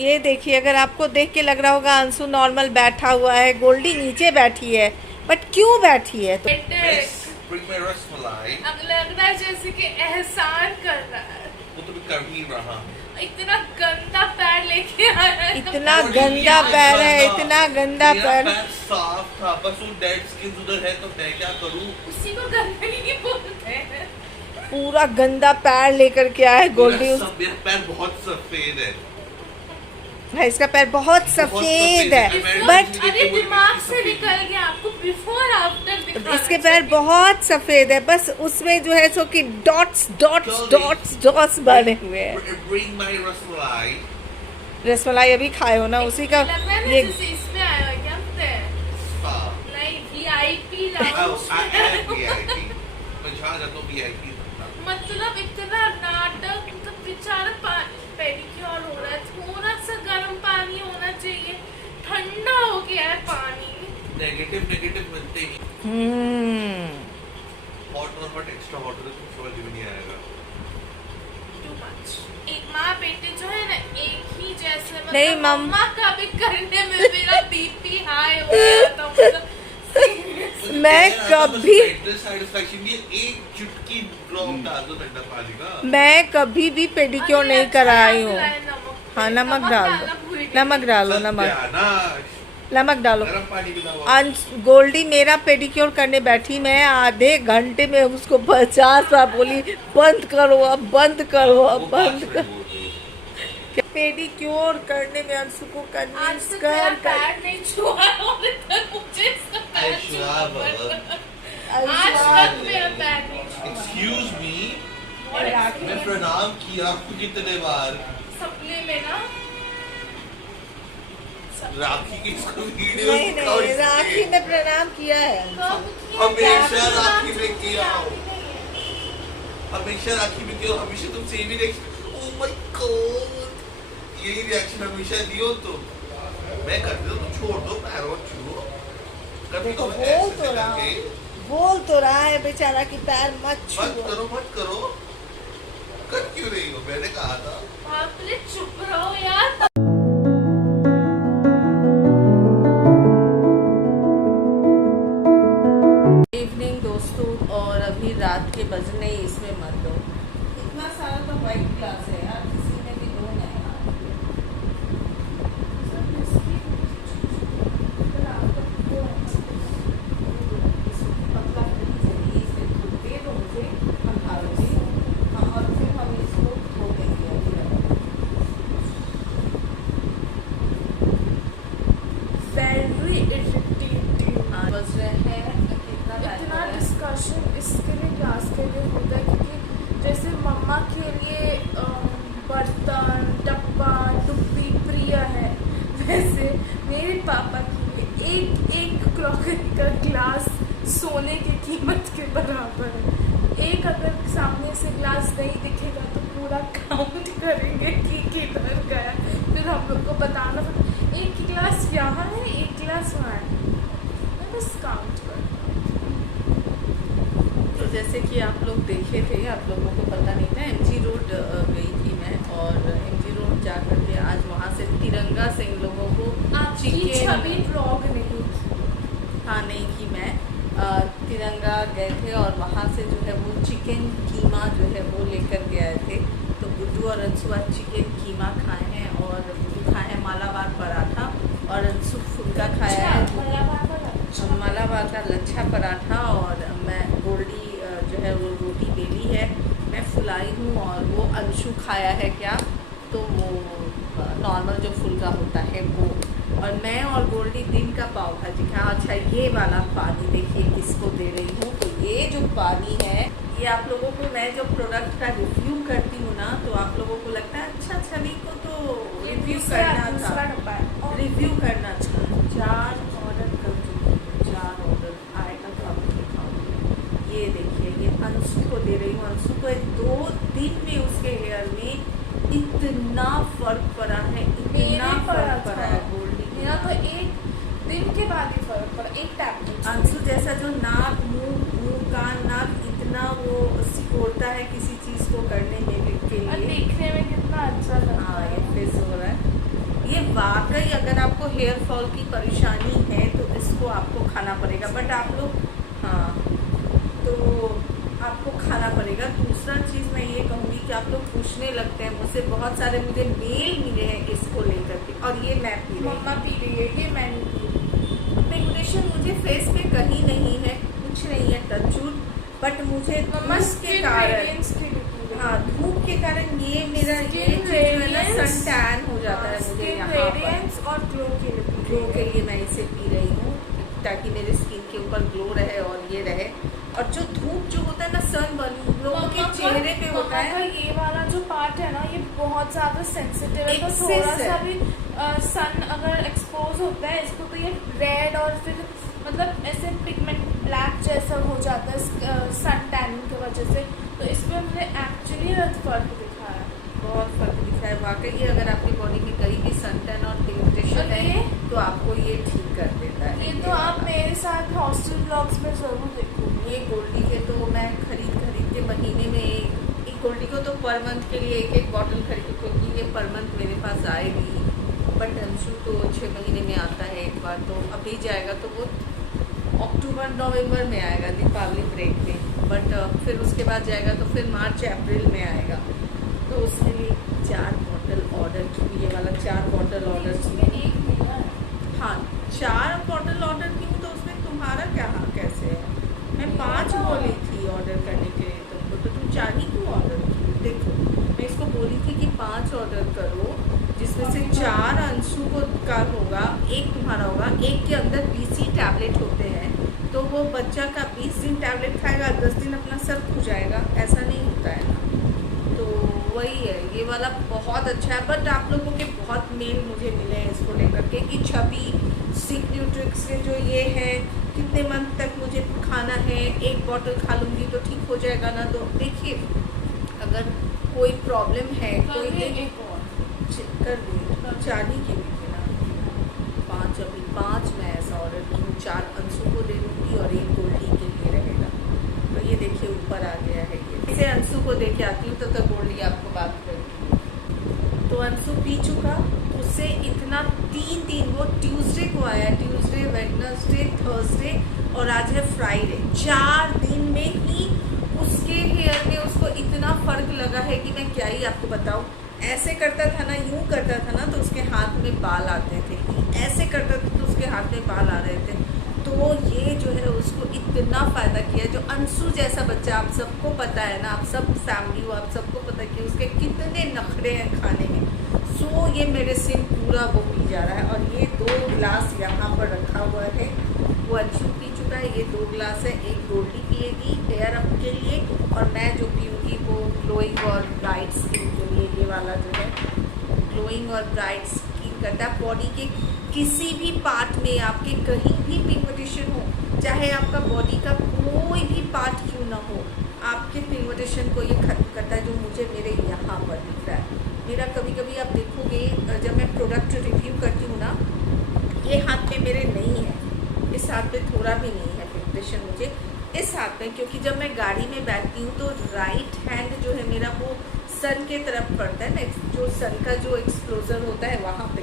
ये देखिए, अगर आपको देख के लग रहा होगा अंशु नॉर्मल बैठा हुआ है, गोल्डी नीचे बैठी है, बट क्यों बैठी है? तो अब लग रहा है जैसे कि एहसान कर रहा है। वो तो कर ही रहा। इतना गंदा पैर लेके आया है। इतना गंदा पैर है, इतना गंदा पैर। साफ था, बस वो डेड स्किन उधर है, तो मैं क्या करूं? उसी को गंदगी बोलते हैं। पूरा गंदा पैर लेकर के आया है गोल्डी। मेरा पैर बहुत सफेद है। इसका पैर बहुत सफेद है, बट अरे दिमाग से निकल गया, आपको बिफोर आफ्टर दिखा। इसके पैर बहुत सफेद है, बस उसमें जो है सो कि डॉट्स डॉट्स डॉट्स डॉट्स बने हुए हैं। Bring my rasmalai. रसमलाई अभी खाए हो ना, उसी का लग रहा है ना ये जैसे इसमें आया है क्या नहीं VIP मतलब इतना नाटक, मतलब बेचारा पेडिक्योर हो रहा है, थोड़ा सा गर्म पानी होना चाहिए, ठंडा हो गया है पानी। नेगेटिव मिलते ही हॉट और हॉट एक्स्ट्रा हॉट तो समझ में नहीं आएगा। Too much. एक माँ बेटे जो है ना एक ही जैसे, मतलब नहीं, मम्मा का भी करने में मेरा BP हाई हो गया था, मतलब मैं कभी एक चुटकी ड्रॉप डाल दो ठंडा पानी का। मैं कभी भी पेडिक्योर नहीं कराई हूँ। हाँ, नमक डाल दो, नमक डालो, नमक डालो। गोल्डी मेरा पेडिक्योर करने बैठी, मैं आधे घंटे में उसको 50 बार बोली बंद करो अब, बंद करो अब, बंद करो। पेडिक्योर करने में अंशु को कन्विंस कर नहीं छुआ और इधर मुझे एक्सक्यूज मी, मैं प्रणाम किया आपको कितने बार सपने में ना। राखी की वीडियो नहीं, राखी में प्रणाम किया है, हमेशा राखी में किया, हमेशा राखी में किया, हमेशा तुम same he reaction. Oh my God, यही रिएक्शन हमेशा दियो तो मैं कर दूं, तुम छोड़ दो पैरों छुओ कभी तो बोल तो रहा है बेचारा कि पैर मत छुओ। मत करो कर क्यों रही हो? मैंने कहा था आप चुप रहो यार। इवनिंग दोस्तों, और अभी रात के बजने इसमें मत दो, इतना सारा तो वाइट ग्लास है यार, किसी में भी दो ना यार। इसके लिए क्लास के लिए होता है, क्योंकि जैसे मम्मा के लिए बर्तन डब्बा डुब्बी प्रिय है, वैसे मेरे पापा के लिए एक एक क्रॉकरी का ग्लास सोने की कीमत के बराबर है। एक अगर सामने से ग्लास नहीं दिखेगा तो पूरा काउंट करेंगे कि किधर गया, फिर हम लोग को बताना पड़ता एक गिलास यहाँ है एक गिलास वहाँ है, मैं बस काउंट करता हूँ। तो जैसे कि आप लोग देखे थे, आप लोगों को पता नहीं था, MG रोड गई थी मैं, और MG रोड जा कर के आज वहाँ से तिरंगा से इन लोगों को छवि ब्लॉग नहीं, हाँ नहीं की मैं तिरंगा गए थे, और वहाँ से जो है वो चिकन कीमा जो है वो लेकर के आए थे। तो गुड्डू और अंशु आज चिकन कीमा खाए हैं, और गुड्डू खाए हैं मालाबार पराठा, और अंशु फुल्का खाया है मालाबार का लच्छा पराठा, और मैं गोल्डी जो है वो रोटी बेली है, मैं फुलाई हूँ, और वो अंशु खाया है क्या तो वो नॉर्मल जो फुल्का होता है वो, और मैं और गोल्डी दिन का पाव भाजी खा। अच्छा, ये वाला पानी देखिए किसको दे रही हूँ, तो ये जो पानी है ये आप लोगों को, मैं जो प्रोडक्ट का रिव्यू करती हूँ ना, तो आप लोगों को लगता है अच्छा छवि को तो रिव्यू करना था, रिव्यू करना था। 4 ऑर्डर कर चुकी हूँ, 4 ऑर्डर आएगा तो आप दिखाऊँगी। ये देखिए, ये अंशु को दे रही हूँ, अंशु को 2 दिन में उसके हेयर में इतना फर्क पड़ा है, इतना फर्क पड़ा है गोल्डी। मेरा तो एक दिन के बाद ही फर्क पड़ा, एक टैबलेट। अंशु जैसा जो नाक मुंह कान नाक इतना वो सिकोड़ता है किसी चीज को करने में के लिए, देखने में कितना अच्छा लगता है। हाँ, ये फेस हो रहा है। वाकई अगर आपको हेयर फॉल की परेशानी है तो इसको आपको खाना पड़ेगा, बट आप लोग हाँ तो आपको खाना पड़ेगा। दूसरा चीज़ मैं ये कहूँगी कि आप लोग पूछने लगते हैं मुझसे, बहुत सारे मुझे मेल मिले हैं इसको लेकर के, और ये मैं पी रही हूँ। मम्मा पी रही है, ये मैं नहीं पी रही। पिगमेंटेशन मुझे फेस पे कहीं नहीं है, कुछ नहीं है टचवुड, बट मुझे मम्मा धूप के कारण, रेडियंस के लिए पी रही है। हाँ धूप के कारण ये मेरा ये Skin चीज़ जो है ना radiance, सन टैन हो जाता है मुझे स्किन यहाँ पर। रेडियंस और ग्लो के लिए पी ग्लो रही के है। लिए मैं इसे पी रही हूँ ताकि मेरे स्किन के ऊपर ग्लो रहे और ये रहे। और जो धूप जो होता है ना सन बर्न लोगों के चेहरे पे होता मम्मा का है, ये वाला जो पार्ट है ना, ये बहुत ज्यादा सेंसिटिव है, तो Excess थोड़ा है। सा भी सन अगर एक्सपोज होता है इसको तो ये रेड और फिर मतलब ऐसे पिगमेंट ब्लैक जैसा हो जाता है सन टैनिंग की वजह से। तो इसमें मुझे एक्चुअली फर्क दिखा है, बहुत फर्क दिखा है वाकई। ये अगर आपकी बॉडी में कहीं भी सन टैन और पिगमेंटेशन है ये? तो आपको ये ठीक कर देता है। ये तो आप मेरे साथ हॉस्टल ब्लॉग्स में जरूर देखोगे। ये गोल्डी के तो मैं खरीद के महीने में एक गोल्डी को तो पर मंथ के लिए एक बॉटल खरीदूँ, क्योंकि ये पर मंथ मेरे पास आएगी। बट अंशु तो 6 महीने में आता है एक बार, तो अभी जाएगा तो वो अक्टूबर नवंबर में आएगा दीपावली ब्रेक में, बट फिर उसके बाद जाएगा तो फिर मार्च अप्रैल में आएगा। तो उसके लिए 4 बॉटल ऑर्डर की, ये वाला 4 बॉटल ऑर्डर इसमें की। एक मिला है। हाँ 4 बॉटल ऑर्डर की हूँ, तो उसमें तुम्हारा क्या कैसे है? मैं 5 बोली थी ऑर्डर करने के लिए तुमको, तो तुम 4 ही क्यों ऑर्डर की? देखो मैं इसको बोली थी कि 5 ऑर्डर करो, जिसमें से 4 अंशु को का होगा, 1 तुम्हारा होगा। 1 के अंदर 20 ही टैबलेट होते हैं, तो वो बच्चा का 20 दिन टैबलेट खाएगा, 10 दिन अपना सर खो जाएगा, ऐसा नहीं होता है ना। तो वही है, ये वाला बहुत अच्छा है। बट आप लोगों के बहुत मेल मुझे मिले हैं इसको लेकर के कि छवि सिक न्यूट्रिक्स के जो ये है कितने मंथ तक मुझे खाना है, 1 बॉटल खा लूँगी तो ठीक हो जाएगा ना। तो देखिए अगर कोई प्रॉब्लम है कोई एक और कर दी 4 ही की भी थी ना, 5 अभी 5 मैं ऐसा ऑर्डर की हूँ, 4 अंशु को दे दूँगी और 1 गोल्डी के लिए रहेगा। तो ये देखिए ऊपर आ गया है, ये इसे अंशु को दे के आती हूँ तो गोल्डी आपको बात करूँगी। तो अंशु पी चुका, उससे इतना 3 दिन वो ट्यूसडे को आया, ट्यूसडे वेडनेसडे थर्सडे और आज है फ्राइडे। 4 दिन में ही उसके हेयर में उसको इतना फ़र्क लगा है कि मैं क्या ही आपको बताऊँ। ऐसे करता था ना, यूँ करता था ना, तो उसके हाथ में बाल आते थे, ऐसे करता था तो उसके हाथ में बाल आ रहे थे। तो ये जो है उसको इतना फ़ायदा किया। जो अंशु जैसा बच्चा, आप सबको पता है ना, आप सब फैमिली हो, आप सबको पता है कि उसके कितने नखरे हैं खाने में। सो ये मेडिसिन पूरा वो पी जा रहा है। और ये 2 गिलास यहाँ पर रखा हुआ है, वो अंशु पी चुका है, ये 2 गिलास है। 1 गोल्डी पिएगी हेयर अप के लिए, और मैं जो पीऊँगी वो ग्लोइंग और ब्राइट स्किन के लिए। ये वाला जो है ग्लोइंग और ब्राइट स्किन करता है बॉडी के किसी भी पार्ट में, आपके कहीं भी पिगमेंटेशन हो, चाहे आपका बॉडी का कोई भी पार्ट क्यों ना हो, आपके पिगमेंटेशन को ये खत्म करता है। जो मुझे मेरे यहाँ पर दिख रहा है, मेरा कभी कभी आप देखोगे जब मैं प्रोडक्ट रिव्यू करती हूँ ना, ये हाथ में मेरे नहीं है, इस हाथ पे थोड़ा भी नहीं है पिगमेंटेशन मुझे इस हाथ में, क्योंकि जब मैं गाड़ी में बैठती हूँ तो राइट हैंड जो है मेरा वो सन के तरफ पड़ता है ना, जो सन का जो एक्सप्लोजर होता है वहाँ पे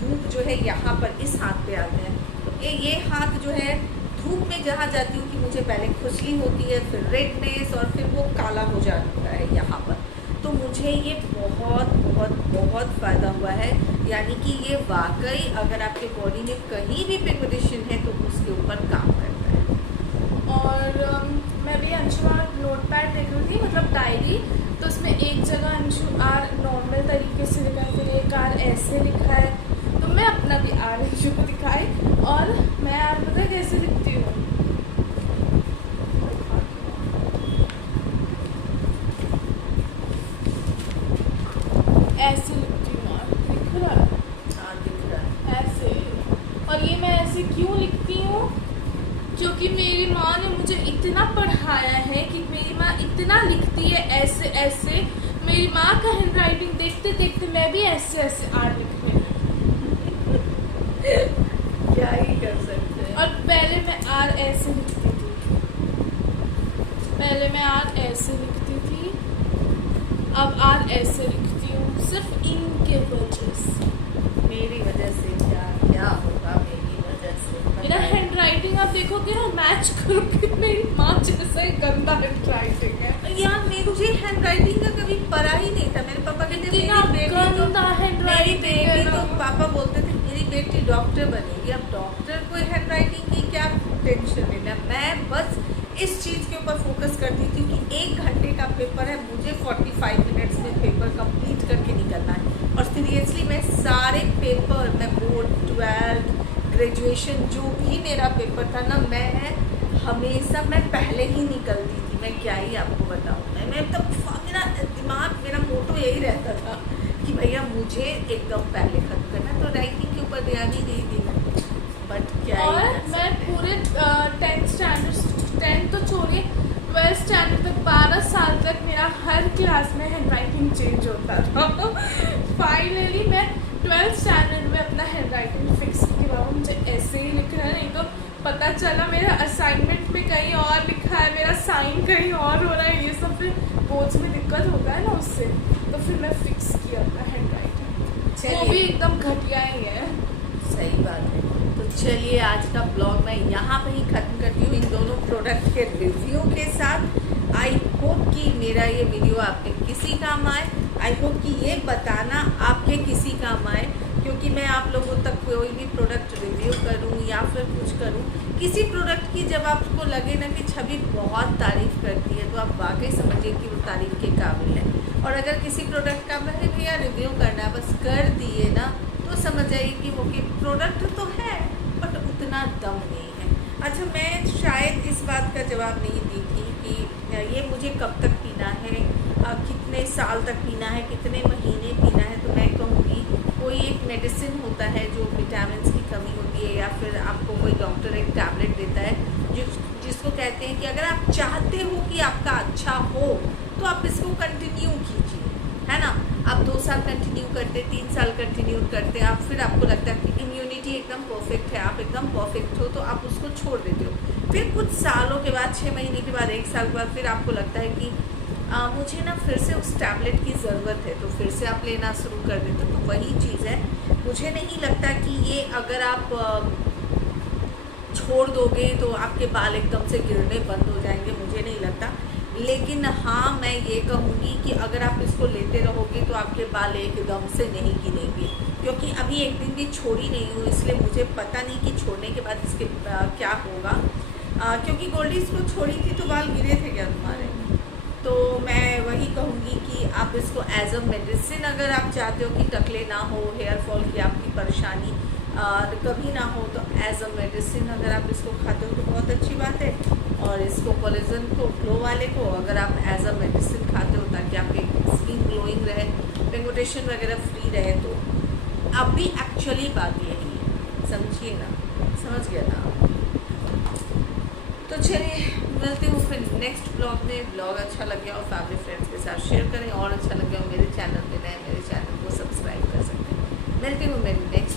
धूप जो है यहाँ पर इस हाथ पे आते हैं। तो ये हाथ जो है धूप में जहाँ जाती हूँ कि मुझे पहले खुजली होती है, फिर रेडनेस, और फिर वो काला हो जाता है यहाँ पर। तो मुझे ये बहुत बहुत बहुत फ़ायदा हुआ है। यानी कि ये वाकई अगर आपके बॉडी में कहीं भी पिगमेंटेशन है तो उसके ऊपर काम करता है। और मैं भी अंशु का नोट पैड देख रही थी, मतलब डायरी, तो उसमें एक जगह अंशु आर नॉर्मल तरीके से लिखा है, फिर एक आर ऐसे लिखा है। तो मैं अपना भी आर अंशु को दिखाई, और मैं आर पता है कैसे लिखती हूँ, ऐसे लिखती हूँ आर, दिख रहा है? हाँ दिख रहा है ऐसे। और ये मैं ऐसे क्यों लिखती हूँ, क्योंकि मेरी माँ ने मुझे इतना पढ़ाया है कि मेरी माँ इतना लिखती है ऐसे ऐसे। मेरी माँ का हैंड राइटिंग देखते देखते मैं भी ऐसे ऐसे आर लिखने लगी। क्या ही कर सकते हैं। और पहले मैं आर ऐसे लिखती थी, पहले मैं आर ऐसे लिखती थी, अब आर ऐसे लिखती हूँ, सिर्फ इनके वजह से। मेरी वजह से क्या क्या होगा, मेरी वजह से मेरा हैंड राइटिंग आप देखोगे ना, मैच करोगे मेरी माँ जैसा ही गंदा हैंड राइटिंग है यार। मुझे हैंड राइटिंग का कभी पढ़ा ही नहीं था। मेरे पापा कहते मेरी बेटी तो पापा बोलते थे मेरी बेटी डॉक्टर बनेगी। अब डॉक्टर को हैंड राइटिंग की क्या टेंशन लेना। मैं बस इस चीज़ के ऊपर फोकस करती थी कि 1 घंटे का पेपर है, मुझे 45 मिनट्स में पेपर कंप्लीट करके निकलना है। और सीरियसली मैं सारे पेपर, मैं बोर्ड 12 ग्रेजुएशन जो भी मेरा पेपर था ना, मैं हमेशा मैं पहले ही निकलती थी। मैं क्या ही आपको बताऊँ, मैं तब मेरा दिमाग, मेरा मोटो यही रहता था कि भैया मुझे एकदम पहले खत्म करना। तो राइटिंग के ऊपर ध्यान ही नहीं दी मैं, बट क्या ही और कर सकते मैं हैं। पूरे 10th स्टैंडर्ड, 10th तो छोड़िए 12th स्टैंडर्ड तक 12 साल तक मेरा हर क्लास में हैंड राइटिंग चेंज होता था। फाइनली मैं 12th स्टैंडर्ड में अपना हैंड राइटिंग फिक्स किया, बाबा मुझे ऐसे ही लिखना है, नहीं तो पता चला मेरा असाइनमेंट में कहीं और लिखा है, मेरा साइन कहीं और हो रहा है, ये सब फिर बोर्ड्स में दिक्कत होता है ना उससे। तो फिर मैं फिक्स किया अपना हैंड राइटिंग, वो भी एकदम घटिया ही है। सही बात है। तो चलिए आज का ब्लॉग मैं यहाँ पे ही ख़त्म करती हूँ इन दोनों प्रोडक्ट के रिव्यू के साथ। आई होप कि मेरा ये वीडियो आपके किसी काम आए। आई होप कि ये बताना आपके किसी काम आए, क्योंकि मैं आप लोगों तक कोई भी प्रोडक्ट रिव्यू करूँ या फिर कुछ करूँ, किसी प्रोडक्ट की जब आपको लगे ना कि छवि बहुत तारीफ़ करती है, तो आप वाकई समझिए कि वो तारीफ़ के काबिल है। और अगर किसी प्रोडक्ट का लगे भैया रिव्यू करना है, बस कर दिए ना, तो समझ जाइए कि वो कि प्रोडक्ट तो है बट उतना दम नहीं है। अच्छा, मैं शायद इस बात का जवाब नहीं दी थी कि ये मुझे कब तक पीना है, कितने साल तक पीना है, कितने महीने पीना है। तो मैं कहूँगी कोई एक मेडिसिन होता है जो विटामिन की कमी होती है, या फिर आपको कोई डॉक्टर एक टैबलेट देता है जिसको कहते हैं कि अगर आप चाहते हो कि आपका अच्छा हो तो आप इसको कंटिन्यू कीजिए, है ना। आप 2 साल कंटिन्यू करते, 3 साल कंटिन्यू करते, आप फिर आपको लगता है कि इम्यूनिटी एकदम परफेक्ट है, आप एकदम परफेक्ट हो, तो आप उसको छोड़ देते हो। फिर कुछ सालों के बाद, 6 महीने के बाद, 1 साल के बाद, फिर आपको लगता है कि मुझे ना फिर से उस टैबलेट की ज़रूरत है, तो फिर से आप लेना शुरू कर देते हो। तो वही चीज़ है। मुझे नहीं लगता कि ये अगर आप छोड़ दोगे तो आपके बाल एकदम से गिरने बंद हो जाएंगे, मुझे नहीं लगता। लेकिन हाँ, मैं ये कहूँगी कि अगर आप इसको लेते रहोगे तो आपके बाल एकदम से नहीं गिरेंगे, क्योंकि अभी एक दिन भी छोड़ी नहीं हूँ, इसलिए मुझे पता नहीं कि छोड़ने के बाद इसके क्या होगा। क्योंकि गोल्डी इसको छोड़ी थी तो बाल गिरे थे क्या तुम्हारे? तो मैं वही कहूँगी कि आप इसको एज अ मेडिसिन, अगर आप चाहते हो कि टकले ना हो, हेयर फॉल की आपकी परेशानी कभी ना हो, तो एज अ मेडिसिन अगर आप इसको खाते हो तो बहुत अच्छी बात है। और इसको कोलेजन को, ग्लो वाले को अगर आप एज अ मेडिसिन खाते हो ताकि आपकी स्किन ग्लोइंग रहे, पिगमेंटेशन वगैरह फ्री रहे, तो अब भी एक्चुअली बात यही है, समझिए ना, समझ गया ना। तो चलिए मिलती हूँ फिर नेक्स्ट ब्लॉग में। ब्लॉग अच्छा लग गया और फैमिली फ्रेंड्स के साथ शेयर करें, और अच्छा लग गया मेरे चैनल पे नए, मेरे चैनल को सब्सक्राइब कर सकते हैं। मिलती हूँ मेरी नेक्स्ट